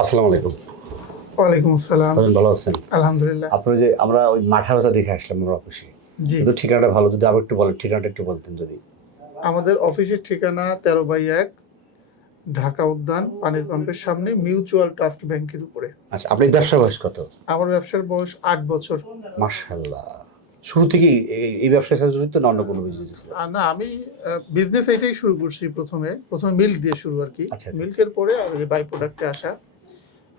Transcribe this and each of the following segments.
আসসালামু আলাইকুম। ওয়ালাইকুম আসসালাম। ভালো আছেন? আলহামদুলিল্লাহ। আপনার যে আমরা ওই মাঠা দেখে আসলাম আমার অফিসে। জি। ঠিকানাটা ভালো যদি আবার একটু বলেন ঠিকানাটা একটু বলতেন যদি। আমাদের অফিসের ঠিকানা তেরো বাই এক ঢাকা উদ্যান পানির পাম্পের সামনে মিউচুয়াল ট্রাস্ট ব্যাংকের উপরে। আচ্ছা আপনি ব্যবসা বয়স কত? আমার ব্যবসার বয়স আট বছর। মার্শাল্লাহ শুরু থেকেই এই- ব্যবসার সাথে জড়িত না অন্য কোনো বিজনেস না আমি বিজনেস এইটাই শুরু করছি প্রথমে। প্রথমে মিল্ক দিয়ে শুরু আর কি। আচ্ছা, আচ্ছা। মিল্কের পরে বাই প্রোডাক্টে আসা।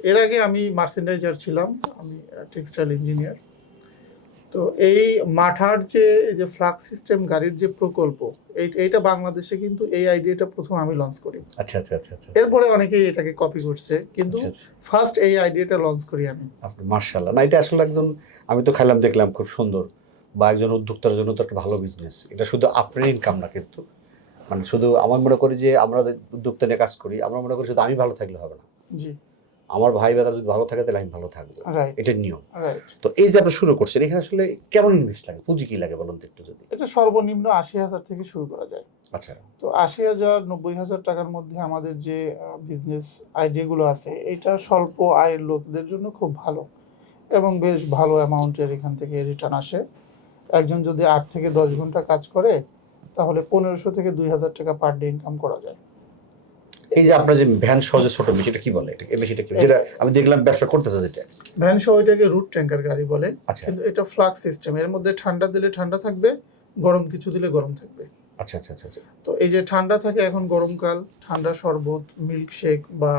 এর আগে আমি মার্সেন্ডাইজার ছিলাম আমি টেক্সটাইল ইঞ্জিনিয়ার তো এই মাঠার যে এই যে ফ্লাক সিস্টেম গাড়ির যে প্রকল্প এই এইটা বাংলাদেশে কিন্তু এই আইডিয়াটা প্রথম আমি লঞ্চ করি। আচ্ছা আচ্ছা আচ্ছা আচ্ছা। এরপরে অনেকেই এটাকে কপি করছে কিন্তু আচ্ছা, আচ্ছা। ফার্স্ট এই আইডিয়াটা লঞ্চ করি আমি। আপনি মার্শাল্লাহ না এটা আসলে একজন আমি তো খেলাম দেখলাম খুব সুন্দর। বা একজন উদ্যোক্তার জন্য তো একটা ভালো বিজনেস এটা শুধু আপনার ইনকাম না কিন্তু। মানে শুধু আমার মনে করি যে আমরা উদ্যোক্তা নিয়ে কাজ করি আমরা মনে করি শুধু আমি ভালো থাকলে হবে না। জি। আমার ভাই বেদা যদি ভালো থাকে তাহলে আমি ভালো থাকব। এটা নিয়ম। তো এই যে আপনি শুরু করছেন এখানে আসলে কেমন ইনভেস্ট লাগে? পুঁজি কি লাগে বলুন তো একটু যদি। এটা সর্বনিম্ন আশি হাজার থেকে শুরু করা যায়। আচ্ছা। তো আশি হাজার নব্বই হাজার টাকার মধ্যে আমাদের যে বিজনেস আইডিয়াগুলো আছে এটা স্বল্প আয়ের লোকদের জন্য খুব ভালো এবং বেশ ভালো অ্যামাউন্টের এখান থেকে রিটার্ন আসে। একজন যদি আট থেকে দশ ঘণ্টা কাজ করে তাহলে পনেরোশো থেকে দুই হাজার টাকা পার ডে ইনকাম করা যায়। এই যে আপনার যে ভ্যান সহজে ছোট মেশিনটা কি বলে এটা মেশিনটা কি যেটা আমি দেখলাম ব্যবসা করতেছে যেটা। ভ্যান সহ এটাকে রুট ট্যাঙ্কার গাড়ি বলে। আচ্ছা। কিন্তু এটা ফ্লাক্স সিস্টেম এর মধ্যে ঠান্ডা দিলে ঠান্ডা থাকবে গরম কিছু দিলে গরম থাকবে। আচ্ছা আচ্ছা আচ্ছা আচ্ছা। তো এই যে ঠান্ডা থাকে এখন গরমকাল ঠান্ডা শরবত মিল্ক শেক বা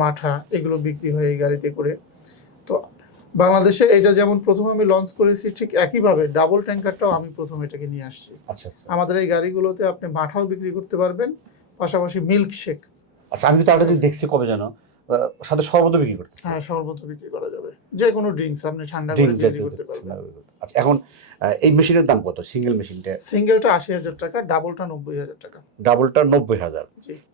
মাঠা এগুলো বিক্রি হয় এই গাড়িতে করে। তো বাংলাদেশে এটা যেমন প্রথম আমি লঞ্চ করেছি ঠিক একইভাবে ডাবল ট্যাঙ্কারটাও আমি প্রথম এটাকে নিয়ে আসছি। আচ্ছা আচ্ছা। আমাদের এই গাড়িগুলোতে আপনি মাঠাও বিক্রি করতে পারবেন পাশাপাশি মিল্ক শেক আচ্ছা আমি তো আপনার দেখছি কবে জানো সাথে সর্বত বিক্রি করতে হ্যাঁ শরবত বিক্রি করা যাবে। যে কোনো ড্রিঙ্কস আপনি ঠান্ডা করে বিক্রি করতে পারবেন। আচ্ছা এখন এই মেশিনের দাম কত? সিঙ্গেল মেশিনটা সিঙ্গেলটা আশি হাজার টাকা ডাবলটা নব্বই হাজার টাকা। ডাবলটা নব্বই হাজার।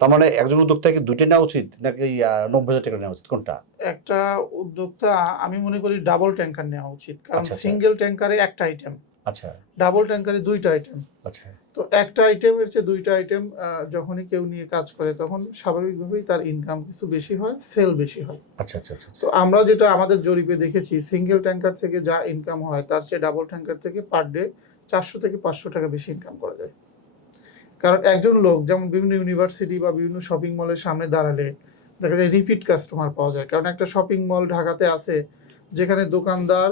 তার মানে একজন উদ্যোক্তাকে দুইটা নেওয়া উচিত নাকি নব্বই হাজার টাকা নেওয়া উচিত? কোনটা? একটা উদ্যোক্তা আমি মনে করি ডাবল ট্যাঙ্কার নেওয়া উচিত। কারণ আচ্ছা, আচ্ছা। সিঙ্গেল ট্যাঙ্কারে একটা আইটেম আচ্ছা। ডাবল ট্যাঙ্কারে দুইটা আইটেম আচ্ছা। তো একটা আইটেমের চেয়ে দুইটা আইটেম যখনই কেউ নিয়ে কাজ করে তখন স্বাভাবিকভাবেই তার ইনকাম কিছু বেশি হয় সেল বেশি হয়। আচ্ছা আচ্ছা আচ্ছা তো আমরা যেটা আমাদের জরিপে দেখেছি সিঙ্গেল ট্যাঙ্কার থেকে যা ইনকাম হয় তার চেয়ে ডাবল ট্যাঙ্কার থেকে পার ডে চারশো থেকে পাঁচশো টাকা বেশি ইনকাম করা যায়। কারণ একজন লোক যেমন বিভিন্ন ইউনিভার্সিটি বা বিভিন্ন শপিং মলের সামনে দাঁড়ালে দেখা যায় রিপিট কাস্টমার পাওয়া যায়। কারণ একটা শপিং মল ঢাকাতে আছে যেখানে দোকানদার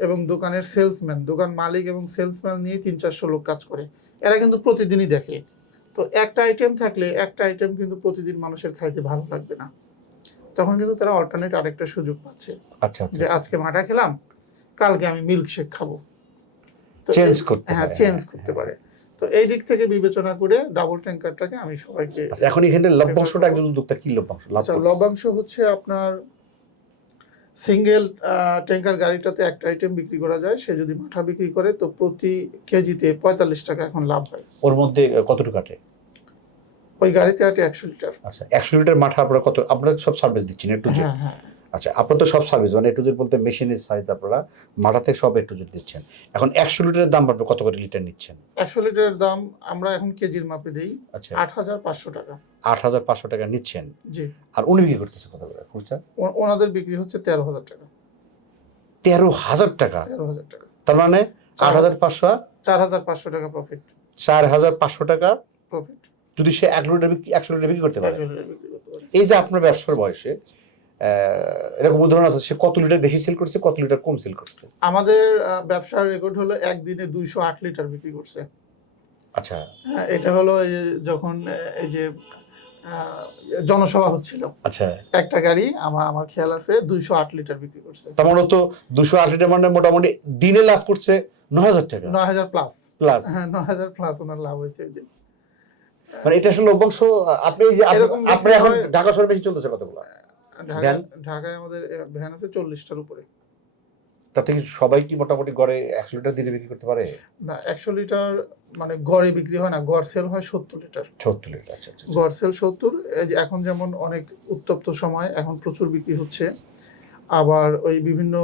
এবং দোকানের সেলসম্যান দোকান মালিক এবং সেলসম্যান নিয়ে তিন চারশো লোক কাজ করে। এরা কিন্তু প্রতিদিনই দেখে। তো একটা আইটেম থাকলে একটা আইটেম কিন্তু প্রতিদিন মানুষের খাইতে ভালো লাগবে না। তখন কিন্তু তারা অল্টারনেট আরেকটা সুযোগ পাচ্ছে। আচ্ছা যে আচ্ছা আজকে মাঠা খেলাম কালকে আমি মিল্ক শেক খাব চেঞ্জ করতে হ্যাঁ চেঞ্জ হ্যাঁ, করতে হ্যাঁ। পারে। তো এই দিক থেকে বিবেচনা করে ডাবল ট্যাঙ্কারটাকে আমি সবাইকে আচ্ছা এখন এখানে লভ্যাংশটা একজন উদ্যোক্তা কি লভ্যাংশ? আচ্ছা লভ্যাংশ হচ্ছে আপনার সিঙ্গেল ট্যাঙ্কার গাড়িটাতে একটা আইটেম বিক্রি করা যায় সে যদি মাঠা বিক্রি করে তো প্রতি কেজিতে পঁয়তাল্লিশ টাকা এখন লাভ হয়। ওর মধ্যে কতটুকু কাটে ওই গাড়িতে আটে একশো লিটার। আচ্ছা একশো লিটার মাঠা আপনারা কত আপনারা সব সার্ভিস দিচ্ছেন একটু হ্যাঁ হ্যাঁ। আচ্ছা আপনার তো সব সার্ভিস মানে একটু বলতে মেশিনের সাইজ আপনারা মাঠা থেকে সব একটু দিচ্ছেন। এখন একশো লিটারের দাম আপনি কত করে লিটার নিচ্ছেন? একশো লিটারের দাম আমরা এখন কেজির মাপে দিই আচ্ছা। আট হাজার পাঁচশো টাকা। আট হাজার পাঁচশো টাকা নিচ্ছেন? জি। আর উনি বিক্রি করতেছে কত করে খুচরা? ওনাদের বিক্রি হচ্ছে তেরো হাজার টাকা। তেরো হাজার টাকা? তেরো হাজার টাকা। তার মানে আট হাজার পাঁচশো চার হাজার পাঁচশো টাকা প্রফিট চার হাজার পাঁচশো টাকা? প্রফিট যদি সে এক লিটার বিক্রি একশো লিটার বিক্রি করতে পারে। এই যে আপনার ব্যবসার বয়সে এরকম উদাহরণ আছে সে কত লিটার বেশি সেল করছে কত লিটার কম সেল করছে? আমাদের ব্যবসার রেকর্ড হলো একদিনে দুইশো আট লিটার বিক্রি করছে। আচ্ছা। হ্যাঁ, এটা হলো যখন এই যে জনসভা হচ্ছিল। আচ্ছা। একটা গাড়ি আমার আমার খেয়াল আছে দুইশো আট লিটার বিক্রি করছে। তার মানে তো দুশো আশি লিটার মানে মোটামুটি দিনে লাভ করছে নয় হাজার টাকা। নয় হাজার প্লাস প্লাস হ্যাঁ নয় হাজার প্লাস ওনার লাভ হয়েছে ওই দিন। মানে এটা আসলে লভ্যাংশ আপনি যে আপনি- এখন ঢাকা শহরে বেশি চলতেছে কতগুলো? ঢাকায় ঢাকায় আমাদের ভ্যান আছে চল্লিশটার উপরে। তাতে কি সবাই কি মোটামুটি গড়ে একশো লিটার দিনে বিক্রি করতে পারে? না একশো লিটার মানে গড়ে বিক্রি হয় না গড় সেল হয় সত্তর লিটার। সত্তর লিটার আচ্ছা আচ্ছা, আচ্ছা। গড় সেল সত্তর এই এখন যেমন অনেক উত্তপ্ত সময় এখন প্রচুর বিক্রি হচ্ছে। আবার ওই বিভিন্ন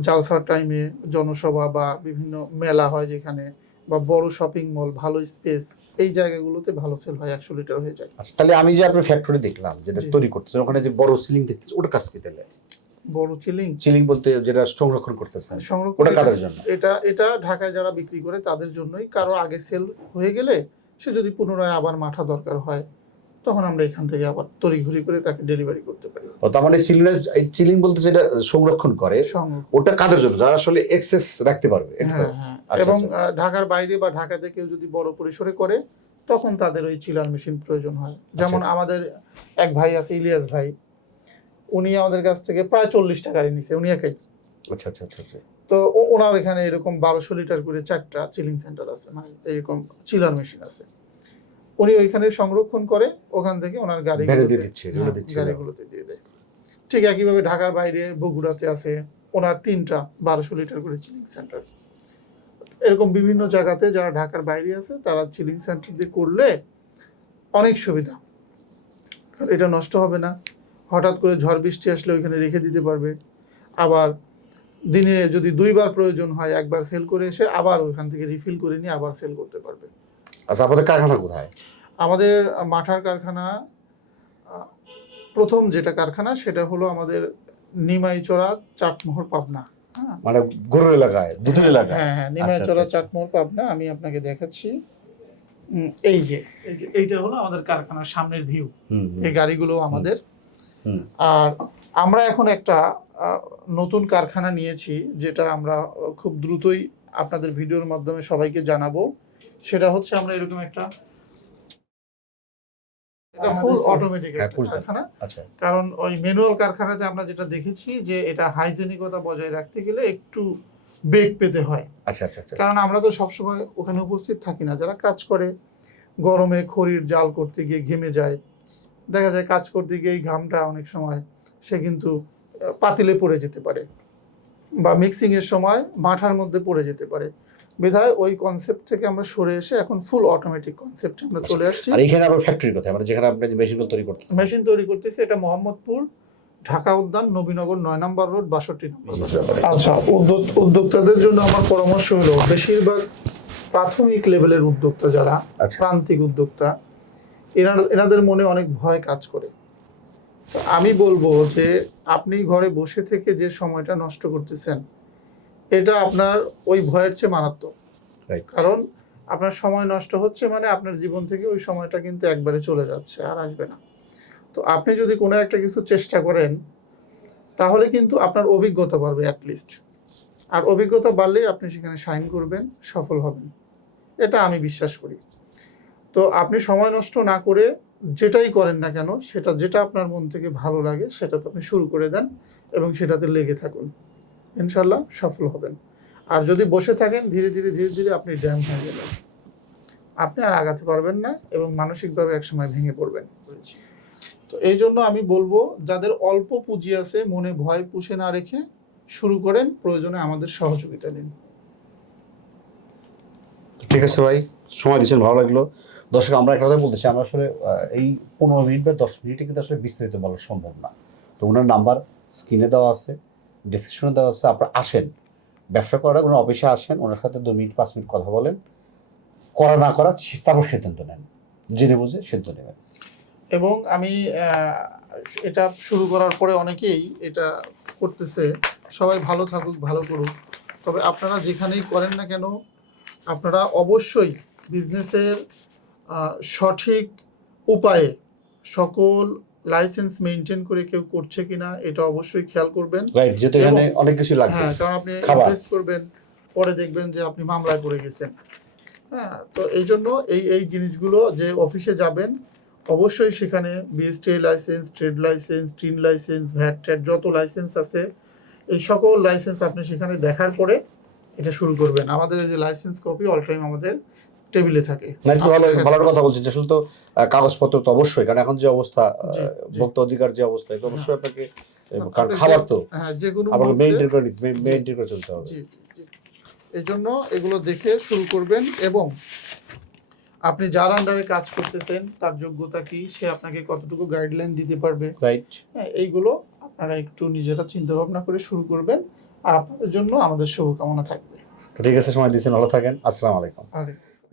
জালসার টাইমে জনসভা বা বিভিন্ন মেলা হয় যেখানে বা বড় শপিং মল ভালো স্পেস এই জায়গাগুলোতে ভালো সেল হয় একশো লিটার হয়ে যায়। আচ্ছা তাহলে আমি যে আপনার ফ্যাক্টরি দেখলাম যেটা তৈরি করতেছেন ওখানে যে বড় সিলিং দেখতেছে ওটা কাজ কি তাহলে? বড় চিলিং সিলিং বলতে যেটা সংরক্ষণ করতেছেন সংরক্ষণ ওটা কাদের জন্য? এটা এটা ঢাকায় যারা বিক্রি করে তাদের জন্যই। কারও আগে সেল হয়ে গেলে সে যদি পুনরায় আবার মাঠা দরকার হয় তখন আমরা এখান থেকে আবার তড়িঘড়ি করে তাকে ডেলিভারি করতে পারি। তার মানে সিলিং এই সিলিং বলতে যেটা সংরক্ষণ করে ওটা কাদের জন্য? যারা আসলে এক্সেস রাখতে পারবে? হ্যাঁ হ্যাঁ। আচ্ছা, এবং আচ্ছা। ঢাকার বাইরে বা ঢাকাতে কেউ যদি বড় পরিসরে করে তখন তাদের ওই চিলার মেশিন প্রয়োজন হয়। যেমন আচ্ছা। আমাদের এক ভাই আছে ইলিয়াস ভাই। উনি আমাদের কাছ থেকে প্রায় চল্লিশটা গাড়ি নিছে উনি একাই। আচ্ছা আচ্ছা আচ্ছা তো ওনার এখানে এরকম বারোশো লিটার করে চারটা চিলিং সেন্টার আছে মানে এরকম চিলার মেশিন আছে। উনি ওইখানে সংরক্ষণ করে ওখান থেকে ওনার গাড়ি দিয়ে দিচ্ছে, গাড়িগুলোতে দিয়ে দেয়। ঠিক একইভাবে ঢাকার বাইরে বগুড়াতে আছে ওনার তিনটা বারোশো লিটার করে চিলিং সেন্টার এরকম বিভিন্ন জায়গাতে যারা ঢাকার বাইরে আছে তারা চিলিং সেন্টার দিয়ে করলে অনেক সুবিধা। এটা নষ্ট হবে না। হঠাৎ করে ঝড় বৃষ্টি আসলে ওইখানে রেখে দিতে পারবে। আবার দিনে যদি দুইবার প্রয়োজন হয় একবার সেল করে এসে আবার ওইখান থেকে রিফিল করে নিয়ে আবার সেল করতে পারবে। আচ্ছা আপনাদের কারখানা কোথায়? আমাদের মাঠার কারখানা প্রথম যেটা কারখানা সেটা হলো আমাদের নিমাইচড়া চাটমোহর পাবনা হ্যাঁ। মানে গরুর এলাকায় দুধের এলাকায়? হ্যাঁ হ্যাঁ নিমাইচড়া আচ্ছা। চাটমোহর পাবনা আমি আপনাকে দেখাচ্ছি। এই যে এই যে এইটা হলো আমাদের কারখানার সামনের ভিউ। এই গাড়িগুলো আমাদের। আর আমরা এখন একটা নতুন কারখানা নিয়েছি যেটা আমরা খুব দ্রুতই আপনাদের ভিডিওর মাধ্যমে সবাইকে জানাব। সেটা হচ্ছে আমরা এরকম একটা এটা ফুল অটোমেটিক হ্যাঁ, কারখানা। আচ্ছা। কারণ ওই ম্যানুয়াল কারখানাতে আমরা যেটা দেখেছি যে এটা হাইজেনিকতা বজায় রাখতে গেলে একটু বেগ পেতে হয়। আচ্ছা আচ্ছা আচ্ছা। কারণ আমরা তো সবসময় ওখানে উপস্থিত থাকি না। যারা কাজ করে গরমে খড়ির জাল করতে গিয়ে ঘেমে যায় দেখা যায় কাজ করতে গিয়ে এই ঘামটা অনেক সময় সে কিন্তু পাতিলে পড়ে যেতে পারে বা মিক্সিং এর সময় মাঠার মধ্যে পড়ে যেতে পারে। বিধায় ওই কনসেপ্ট থেকে আমরা সরে এসে এখন ফুল অটোমেটিক কনসেপ্টে আমরা চলে আসছি। আর এখানে আবার ফ্যাক্টরি কোথায়? মানে যেখানে আপনি যে মেশিনগুলো তৈরি করতেছেন মেশিন তৈরি করতেছে এটা মোহাম্মদপুর ঢাকা উদ্যান নবীনগর নয় নম্বর রোড বাষট্টি নম্বর আচ্ছা উদ্যোগ- উদ্যোক্তাদের জন্য আমার পরামর্শ হলো বেশিরভাগ প্রাথমিক লেভেলের উদ্যোক্তা যারা আচ্ছা। প্রান্তিক উদ্যোক্তা এনার এনাদের মনে অনেক ভয় কাজ করে। আমি বলব যে আপনি ঘরে বসে থেকে যে সময়টা নষ্ট করতেছেন এটা আপনার ওই ভয়ের চেয়ে মারাত্মক। কারণ আপনার সময় নষ্ট হচ্ছে মানে আপনার জীবন থেকে ওই সময়টা কিন্তু একবারে চলে যাচ্ছে আর আসবে না। তো আপনি যদি কোনো একটা কিছু চেষ্টা করেন তাহলে কিন্তু আপনার অভিজ্ঞতা বাড়বে অ্যাটলিস্ট আর অভিজ্ঞতা বাড়লেই আপনি সেখানে সাইন করবেন সফল হবেন। এটা আমি বিশ্বাস করি। তো আপনি সময় নষ্ট না করে যেটাই করেন না কেন সেটা যেটা আপনার মন থেকে ভালো লাগে সেটা তো আপনি শুরু করে দেন এবং সেটাতে লেগে থাকুন। ইনশাল্লাহ সফল হবেন। আর যদি বসে থাকেন, ধীরে ধীরে ধীরে ধীরে আপনি ড্যাম হয়ে গেলেন আপনি আর আগাতে পারবেন না এবং মানসিকভাবে একসময় ভেঙে পড়বেন। তো এই জন্য আমি বলব, যাদের অল্প পুঁজি আছে, মনে ভয় পুষে না রেখে শুরু করেন, প্রয়োজনে আমাদের সহযোগিতা নিন। ঠিক আছে ভাই, সময় দিচ্ছেন ভালো লাগল। দর্শক, আমরা একটা কথা বলতেছি, আমরা আসলে এই পনেরো মিনিট বা দশ মিনিটে কিন্তু আসলে বিস্তারিত বলা সম্ভব না। তো ওনার নাম্বার স্ক্রিনে দেওয়া আছে। ডিসক্রিপশনে দেওয়া আছে আপনারা আসেন। ব্যবসা করার কোনো অফিসে আসেন, ওনার সাথে দু মিনিট, পাঁচ মিনিট কথা বলেন। করা না করা তারপর সিদ্ধান্ত নেন। জেনে বুঝে সিদ্ধান্ত নেবেন। এবং আমি এটা শুরু করার পরে অনেকেই এটা করতেছে, সবাই ভালো থাকুক, ভালো করুক। তবে আপনারা যেখানেই করেন না কেন, আপনারা অবশ্যই বিজনেসের সঠিক উপায়ে সকল লাইসেন্স মেনটেন করে কেউ করছে কিনা এটা অবশ্যই খেয়াল করবেন। রাইট যেহেতু এখানে অনেক কিছু লাগবে। হ্যাঁ কারণ আপনি ইনভেস্ট করবেন পরে দেখবেন যে আপনি মামলায় পড়ে গেছেন। হ্যাঁ তো এই জন্য এই এই জিনিসগুলো যে অফিসে যাবেন অবশ্যই সেখানে BST license trade license TIN license VAT ট্যাট যত লাইসেন্স আছে এই সকল লাইসেন্স আপনি সেখানে দেখার পরে এটা শুরু করবেন। আমাদের এই যে লাইসেন্স কপি অল টাইম আমাদের টেবিলে থাকে। না একটু ভালো আপনার কাছে- ভালো কথা বলছেন আসলে তো কাগজপত্র তো অবশ্যই কারণ এখন যে অবস্থা। ভোক্তা অধিকার যে অবস্থা এটা অবশ্যই আপনাকে কারণ আপনি খাবার তো হ্যাঁ যে কোনো আপনাকে মেইনটেন করে মেইনটেন করে চলতে হবে। জি জি জি। এই জন্য এগুলো দেখে শুরু করবেন এবং আপনি যার আন্ডারে কাজ করতেছেন তার যোগ্যতা কি সে আপনাকে কতটুকু গাইডলাইন দিতে পারবে? রাইট হ্যাঁ এইগুলো আপনারা একটু নিজেরা চিন্তা ভাবনা করে শুরু করবেন আর আপনাদের জন্য আমাদের শুভকামনা থাকবে। ঠিক আছে সময় দিয়েছেন ভালো থাকেন আসসালামু আলাইকুম। আর